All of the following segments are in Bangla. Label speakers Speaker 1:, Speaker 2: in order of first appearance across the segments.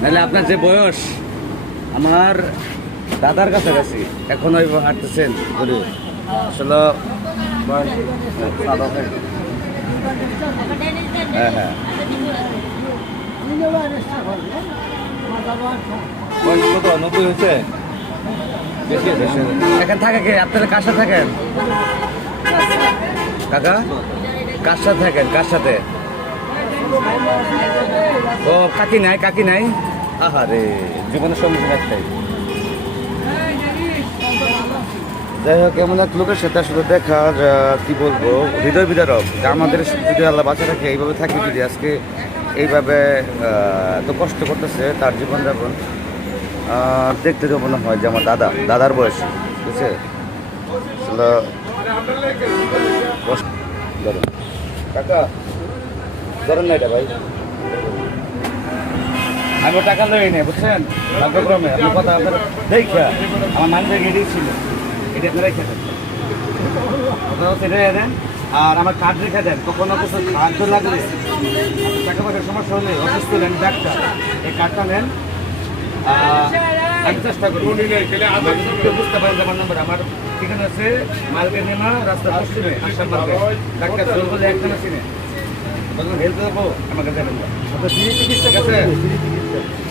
Speaker 1: তাহলে আপনার যে বয়স আমার দাদার কাছে কাছাকাছি এখন ওই হাঁটতেছেন ধরে আসলে হ্যাঁ হ্যাঁ।
Speaker 2: কত নব্বই হয়েছে।
Speaker 1: এখানে থাকে কে? আপনারা কার সাথে থাকেন? কাকা? কার সাথে থাকেন? কার সাথে? ও, কাকি নাই কাকি নাই? আহা আহারে, জীবনের সম্মুখীন একটাই যাই হোক, এমন এক লোকের সাথে আসলে দেখার কি বলব, হৃদয় বিদারক। আমাদের যদি আল্লাহ বাঁচা রাখে, এইভাবে থাকি যদি আজকে এইভাবে এত কষ্ট করতেছে তার জীবনযাপন দেখতে তো মনে হয় যে আমার দাদা, দাদার বয়স ঠিক আছে কাকা ধরেন না এটা ভাই। আমি ও টাকা লই নি বুঝছেন? ভাগ্যক্রমে আপনার কথা আপনার দেখা আমার মান থেকে এটাই ছিল। এটা আপনি রেখে দেন। আপনারা সেটা দেন। আর আমার কার্ড রেখে দেন। কখনো কিছু সাহায্য লাগলে টাকা পয়সার সমস্যা হলে অসুস্থ হলেন ডাক্তার এই কার্ডটা নেন। আমি চেষ্টা করি। বুঝতে পারেন আমার নম্বর আমার ঠিকানা আছে মালকে নেমা রাস্তা পশ্চিমে আসাম মার্কেট ডাক্তার জোর বলে একটা চিনে। হেল্প দেবো ফ্রি চিকিৎসা ঠিক আছে?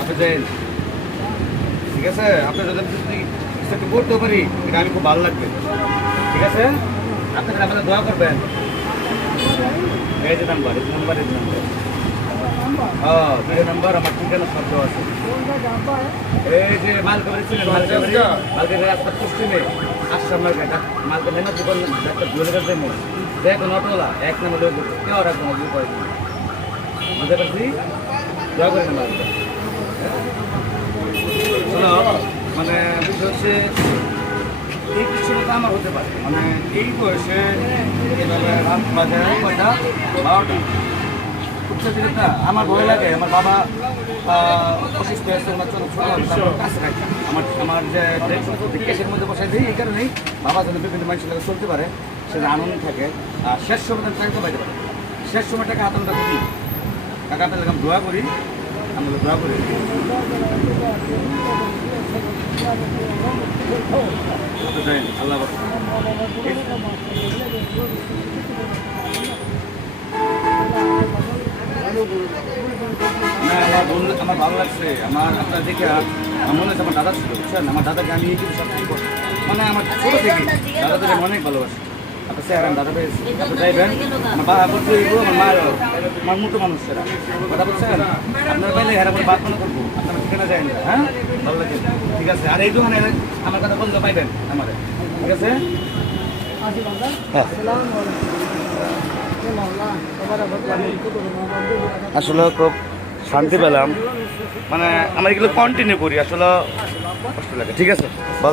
Speaker 1: আপনি দেন ঠিক আছে? আপনার যদি কিছু করতে পারি এটা আমি খুব ভালো লাগবে। ঠিক আছে? আমাদের দোয়া করবেন। এই যে নাম্বার এই নাম্বার এই নাম্বার। হ্যাঁ নাম্বার আমার ঠিকানা সব দেওয়া আছে। এই যে মালকাবাড়ি ছিলেন মালকাবাড়ি মালকাবাড়ি রাস্তা পশ্চিমে আশ্রম মার্কেট মালকা মেহনত জীবন জোরে কাছে দেখুন অটোলা এক নম্বর লোক কেউ রাখব না বুঝতে পারছি? দয়া করে শোনো মানে হচ্ছে, এই কিছুটা আমার হতে পারে। মানে এই বয়সে এভাবে কয়টা? বারোটা। আমার ভয় লাগে, আমার বাবা অসুস্থ হয়েছে রাখি। আমার আমার যে কেসের মধ্যে বসাই দিই, এই কারণেই বাবা যেন বিভিন্ন মানুষের চলতে পারে। সে যেন আনন্দ থাকে। আর শেষ সময় যেন টাকা পাইতে পারে। শেষ সময়টাকে আমরা করি টাকা পেলে দোয়া করি। আমরা দোয়া করি। আল্লাহ। না আমার ভালো লাগছে। আমার, আপনার দেখে মনে হচ্ছে আমার দাদা ছিল, বুঝছেন? আমার দাদাকে আমি কিন্তু সব মানে আমার ছোটো থেকে আমি অনেক ভালোবাসি। আপনার স্যার দাদা পেয়েছি আপনি যাইবেন আমার বাবা বলছে আমার মায়ের আমার মতো মানুষ সেরা কথা বলছেন আপনার পাইলে হেরা করে বাদ মনে করব। আপনার ঠিকানা যায় না। হ্যাঁ? ভালো লাগে। ঠিক আছে। আর এই দোকানে আমার কথা বলতে পাইবেন আমাদের ঠিক আছে? হ্যাঁ। আসলে খুব শান্তি পেলাম। মানে আমরা এগুলো কন্টিনিউ করি। আসলে কষ্ট লাগে। ঠিক আছে? বল।